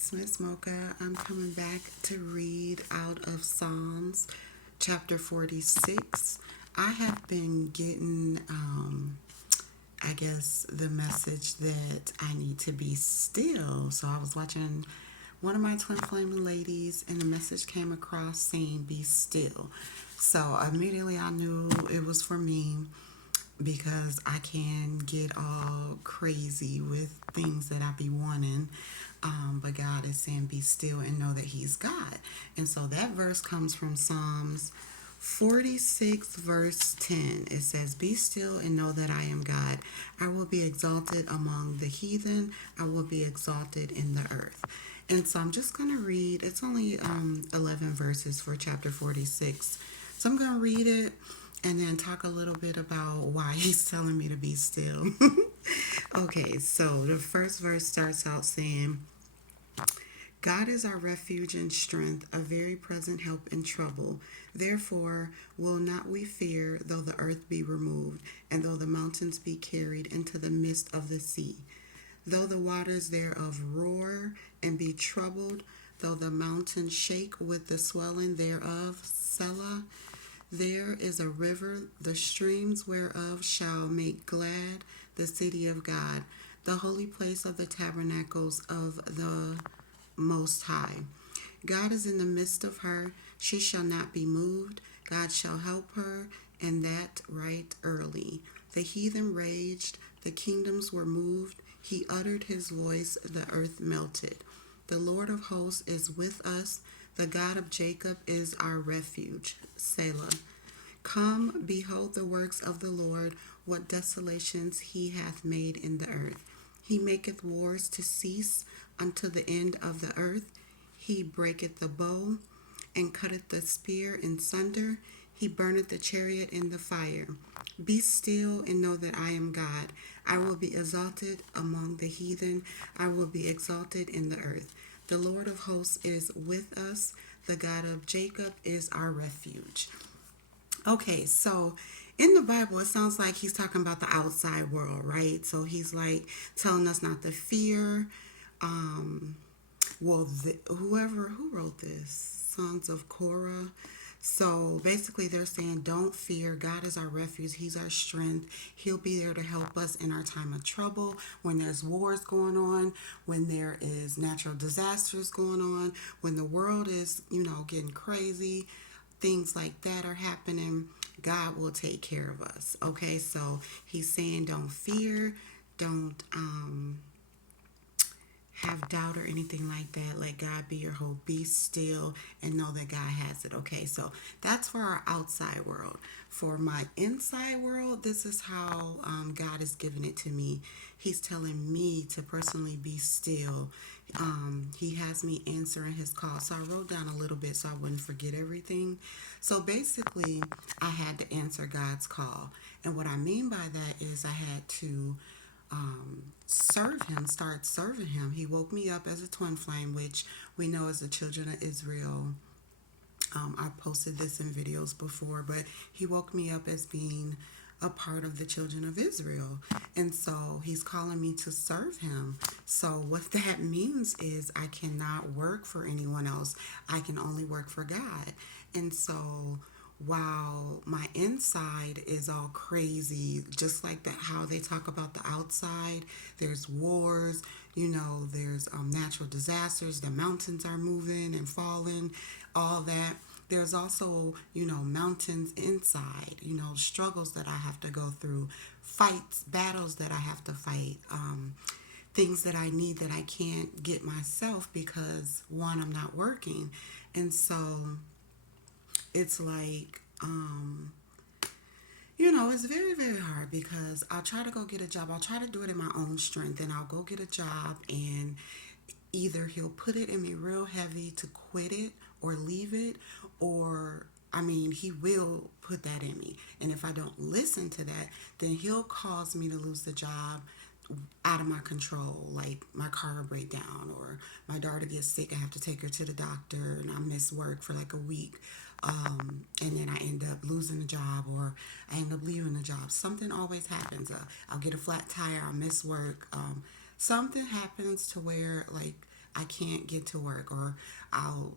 it's Miss Mocha. I'm coming back to read out of Psalms chapter 46. I have been getting, I guess, the message that I need to be still. So I was watching one of my twin flaming ladies, and the message came across saying, be still. So immediately I knew it was for me because I can get all crazy with things that I be wanting. But God is saying, be still and know that He's God. And so that verse comes from Psalms 46, verse 10. It says, be still and know that I am God. I will be exalted among the heathen, I will be exalted in the earth. And so I'm just going to read, it's only 11 verses for chapter 46. So I'm going to read it and then talk a little bit about why he's telling me to be still. Okay, so the first verse starts out saying, God is our refuge and strength, a very present help in trouble. Therefore, will not we fear, though the earth be removed, and though the mountains be carried into the midst of the sea, though the waters thereof roar and be troubled, though the mountains shake with the swelling thereof. Selah. There is a river, the streams whereof shall make glad the city of God, the holy place of the tabernacles of the Most High. God is in the midst of her, she shall not be moved. God shall help her, and that right early. The heathen raged, the kingdoms were moved. He uttered his voice, the earth melted. The Lord of hosts is with us. The God of Jacob is our refuge. Selah. Come, behold the works of the Lord, what desolations he hath made in the earth. He maketh wars to cease unto the end of the earth. He breaketh the bow, and cutteth the spear in sunder. He burneth the chariot in the fire. Be still and know that I am God. I will be exalted among the heathen. I will be exalted in the earth. The Lord of hosts is with us. The God of Jacob is our refuge. Okay, so in the Bible, it sounds like he's talking about the outside world, right? So he's like telling us not to fear. Um, Whoever who wrote this, Sons of Korah. So basically, they're saying, don't fear. God is our refuge. He's our strength. He'll be there to help us in our time of trouble, when there's wars going on, when there is natural disasters going on, when the world is, getting crazy, things like that are happening. God will take care of us. Okay, so he's saying, don't fear, don't have doubt or anything like that. Let God be your hope. Be still and know that God has it. Okay, so that's for our outside world. For my inside world, this is how God is giving it to me. He's telling me to personally be still. He has me answering his call. So I wrote down a little bit so I wouldn't forget everything. So basically, I had to answer God's call. And what I mean by that is I had to serve him, start serving him. He woke me up as a twin flame, which we know as the children of Israel. I posted this in videos before, but he woke me up as being a part of the children of Israel. And so he's calling me to serve him. So what that means is I cannot work for anyone else. I can only work for God. And so while my inside is all crazy, just like that, how they talk about the outside, there's wars, there's natural disasters, the mountains are moving and falling, all that. There's also, mountains inside, struggles that I have to go through, fights, battles that I have to fight, things that I need that I can't get myself because, one, I'm not working. And so it's like, it's very, very hard because I'll try to go get a job. I'll try to do it in my own strength, and I'll go get a job, and either he'll put it in me real heavy to quit it or leave it, or he will put that in me. And if I don't listen to that, then he'll cause me to lose the job out of my control, like my car will break down or my daughter gets sick. I have to take her to the doctor and I miss work for like a week. And then I end up losing the job or I end up leaving the job. Something always happens. I'll get a flat tire, I'll miss work. Something happens to where like I can't get to work, or I'll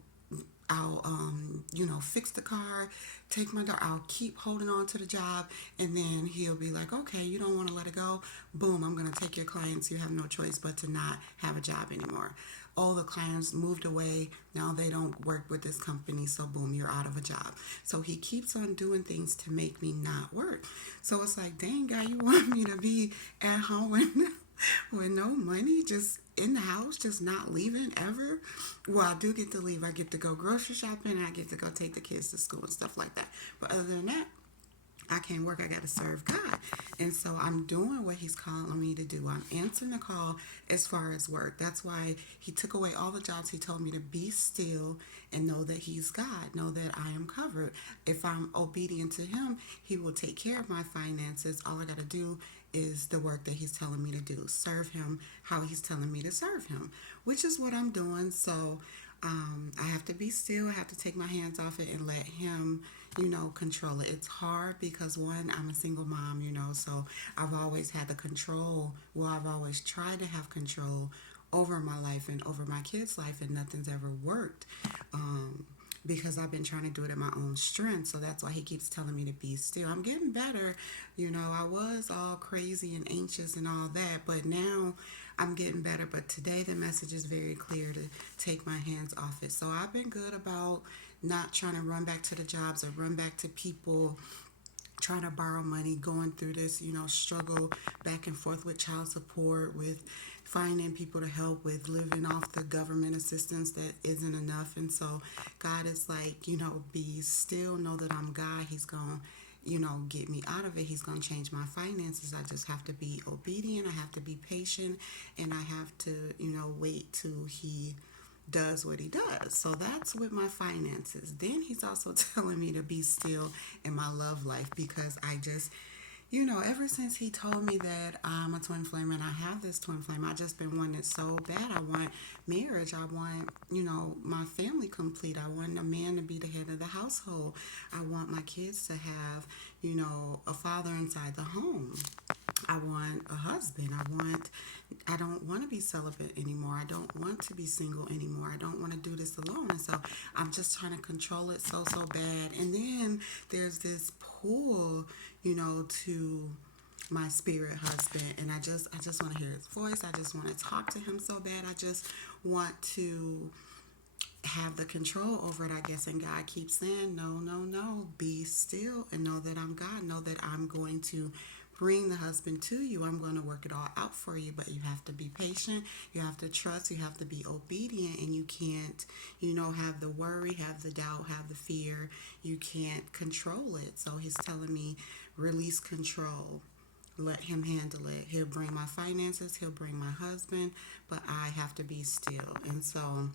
fix the car, take my dog. I'll keep holding on to the job, and then he'll be like, okay, you don't want to let it go. Boom, I'm going to take your clients. You have no choice but to not have a job anymore. All the clients moved away. Now they don't work with this company. So boom, you're out of a job. So he keeps on doing things to make me not work. So it's like, dang, guy, you want me to be at home with no money, just in the house, just not leaving ever? Well, I do get to leave. I get to go grocery shopping. I get to go take the kids to school and stuff like that. But other than that, I can't work. I got to serve God. And so I'm doing what he's calling me to do. I'm answering the call as far as work. That's why he took away all the jobs. He told me to be still and know that he's God, know that I am covered. If I'm obedient to him, he will take care of my finances. All I got to do is the work that he's telling me to do, serve him how he's telling me to serve him, which is what I'm doing. So I have to be still. I have to take my hands off it and let him, control it. It's hard because, one, I'm a single mom, so I've always had the control. Well, I've always tried to have control over my life and over my kids' life, and nothing's ever worked. Because I've been trying to do it in my own strength. So that's why he keeps telling me to be still. I'm getting better. I was all crazy and anxious and all that, but now I'm getting better. But today the message is very clear to take my hands off it. So I've been good about not trying to run back to the jobs or run back to people trying to borrow money, going through this, struggle back and forth with child support, with finding people to help, with living off the government assistance that isn't enough. And so God is like, be still, know that I'm God. He's going to, get me out of it. He's going to change my finances. I just have to be obedient. I have to be patient, and I have to, wait till he does what he does. So that's with my finances. Then he's also telling me to be still in my love life, because I just, ever since he told me that I'm a twin flame and I have this twin flame, I just been wanting it so bad. I want marriage. I want, my family complete. I want a man to be the head of the household. I want my kids to have, a father inside the home. I want a husband. I don't want to be celibate anymore. I don't want to be single anymore. I don't want to do this alone. And so I'm just trying to control it so bad. And then there's this pull, to my spirit husband. And I just want to hear his voice. I just want to talk to him so bad. I just want to have the control over it, I guess. And God keeps saying, no, be still and know that I'm God. Know that I'm going to bring the husband to you. I'm going to work it all out for you, but you have to be patient. You have to trust. You have to be obedient, and you can't, have the worry, have the doubt, have the fear. You can't control it. So he's telling me, release control. Let him handle it. He'll bring my finances. He'll bring my husband, but I have to be still. And so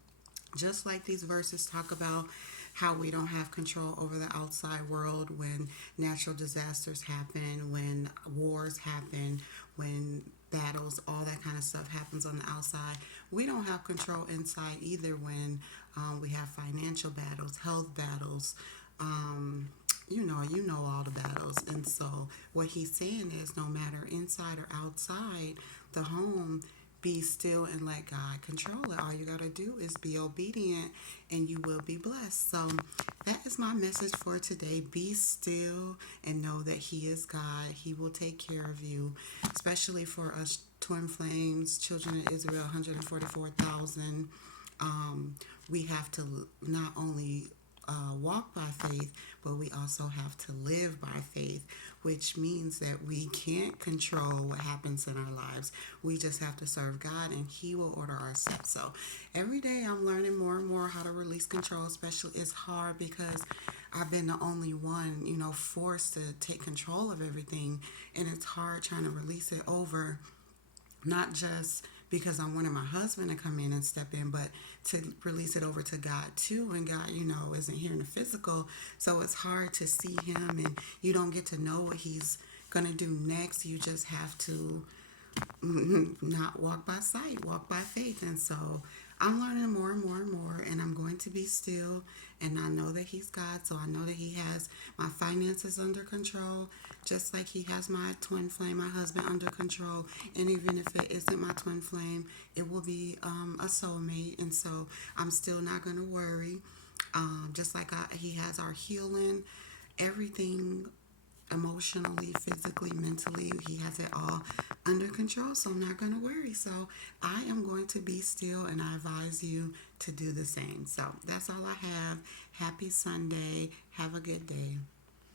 just like these verses talk about how we don't have control over the outside world when natural disasters happen, when wars happen, when battles, all that kind of stuff happens on the outside. We don't have control inside either when we have financial battles, health battles, all the battles. And so what he's saying is, no matter inside or outside the home, be still and let God control it. All you got to do is be obedient, and you will be blessed. So that is my message for today. Be still and know that he is God. He will take care of you, especially for us twin flames, children of Israel, 144,000. We have to not only walk by faith, but we also have to live by faith, which means that we can't control what happens in our lives. We just have to serve God, and he will order our steps. So every day I'm learning more and more how to release control. Especially, it's hard because I've been the only one, forced to take control of everything, and it's hard trying to release it over, not just because I wanted my husband to come in and step in, but to release it over to God too. And God, isn't here in the physical, so it's hard to see him, and you don't get to know what he's going to do next. You just have to not walk by sight, walk by faith. And so I'm learning more and more and more, and I'm going to be still. And I know that He's God, so I know that He has my finances under control, just like He has my twin flame, my husband, under control. And even if it isn't my twin flame, it will be a soulmate. And so I'm still not going to worry. Just like He has our healing, everything emotionally, physically, mentally. He has it all under control, so I'm not going to worry. So I am going to be still, and I advise you to do the same. So that's all I have. Happy Sunday. Have a good day.